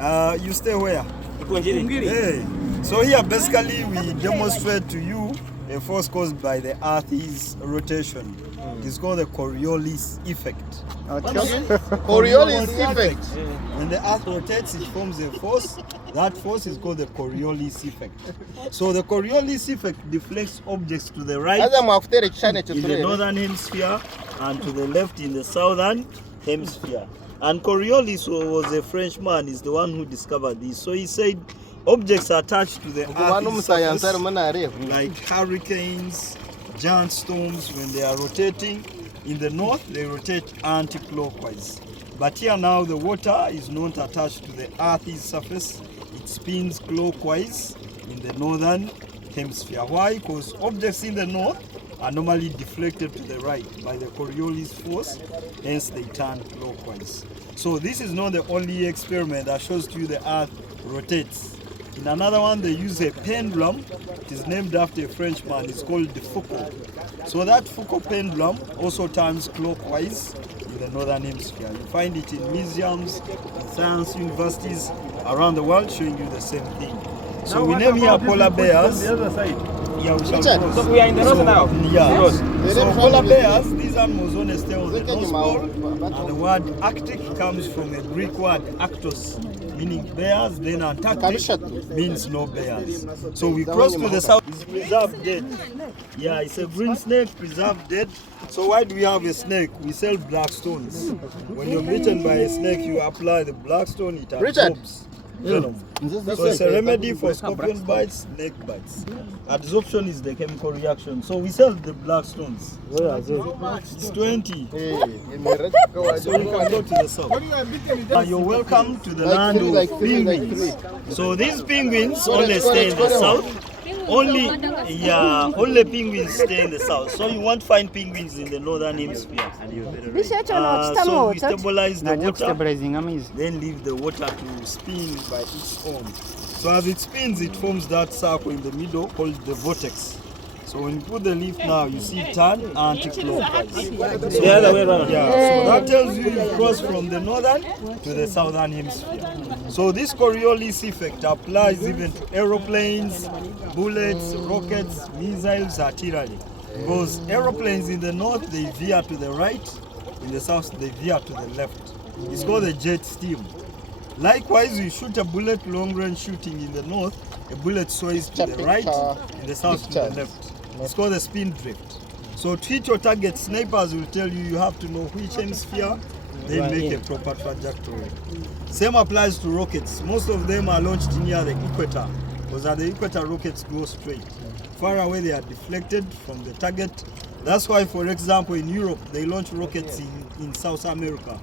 You stay where? Hey. So here basically we demonstrate to you a force caused by the Earth's rotation. It's called the Coriolis effect. Coriolis effect. When the Earth rotates, it forms a force. That force is called the Coriolis effect. So the Coriolis effect deflects objects to the right in the northern hemisphere and to the left in the southern hemisphere. And Coriolis was a Frenchman, is the one who discovered this. So he said objects attached to the Earth's surface, like hurricanes, giant storms, when they are rotating in the north, they rotate anti-clockwise. But here now the water is not attached to the Earth's surface. It spins clockwise in the northern hemisphere. Why? Because objects in the north are normally deflected to the right by the Coriolis force, hence they turn clockwise. So this is not the only experiment that shows to you the Earth rotates. In another one, they use a pendulum. It is named after a Frenchman. It's called the Foucault. So that Foucault pendulum also turns clockwise in the northern hemisphere. You find it in museums, in science universities around the world, showing you the same thing. So we name here polar bears. The other side. Yeah, we shall cross. So we are in the road now. Yeah. So polar bears, these animals only stay on the North Pole, and the word Arctic comes from a Greek word Arctos, meaning bears. Then Antarctic means no bears. So we cross to the south. It's preserved dead. Yeah, it's a green snake, preserved dead. So why do we have a snake? We sell black stones. When you're bitten by a snake, you apply the black stone, it absorbs venom. So it's a remedy for scorpion bites, snake bites. Adsorption is the chemical reaction. So we sell the black stones. It's 20. So you can go to the south. You're welcome to the land of penguins. So these penguins only stay in the south. Only penguins stay in the south. So you won't find penguins in the northern hemisphere. So we stabilize the water, then leave the water to spin by its own. So as it spins, it forms that circle in the middle called the vortex. So when you put the leaf now, you see it turn anti-clockwise. The other way around. Yeah. So that tells you you cross from the northern to the southern hemisphere. So this Coriolis effect applies even to aeroplanes, bullets, rockets, missiles, artillery. Because aeroplanes in the north, they veer to the right. In the south, they veer to the left. It's called the jet stream. Likewise, you shoot a bullet, long-range shooting in the north, a bullet sways to the right, in the south to the left. It's called the spin drift. So to hit your target, snipers will tell you have to know which hemisphere, they make a proper trajectory. Same applies to rockets. Most of them are launched near the equator, because at the equator, rockets go straight. Far away, they are deflected from the target. That's why, for example, in Europe, they launch rockets in South America.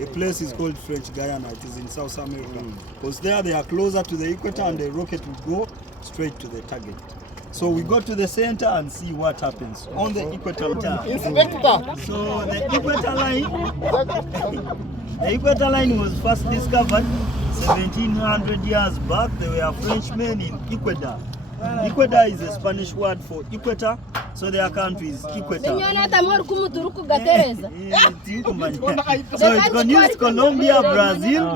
A place is called French Guiana. It is in South America. Because there they are closer to the equator and the rocket will go straight to the target. So we go to the center and see what happens on the equator. So the equator line was first discovered 1700 years back. They were Frenchmen in Ecuador. Ecuador is a Spanish word for equator, so their country is Equator. So it continues Colombia, Brazil,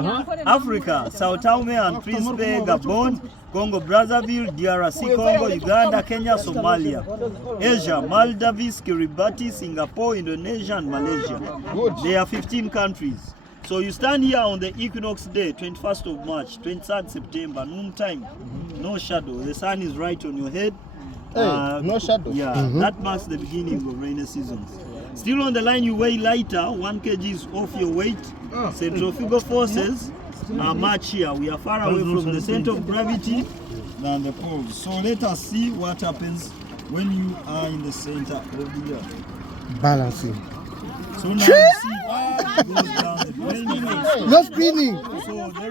Africa, Sao Tome and Principe, Gabon, Congo, Brazzaville, DRC, Congo, Uganda, Kenya, Somalia. Asia, Maldives, Kiribati, Singapore, Indonesia and Malaysia. There are 15 countries. So you stand here on the equinox day, 21st of March, 23rd September, noon time, no shadow. The sun is right on your head. No shadow. Yeah, that marks the beginning of rainy seasons. Still on the line, you weigh lighter, 1 kg is off your weight. Centrifugal forces are much here. We are far away from the center of gravity than the poles. So let us see what happens when you are in the center of the earth. Balancing. So now you see it goes down. No spinning. So the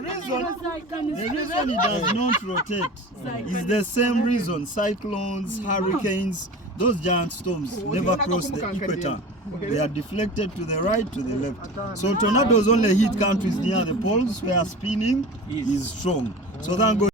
reason it does not rotate is the same reason. Cyclones, hurricanes, those giant storms never cross the equator. They are deflected to the right, to the left. So tornadoes only hit countries near the poles where spinning is strong. So thank God.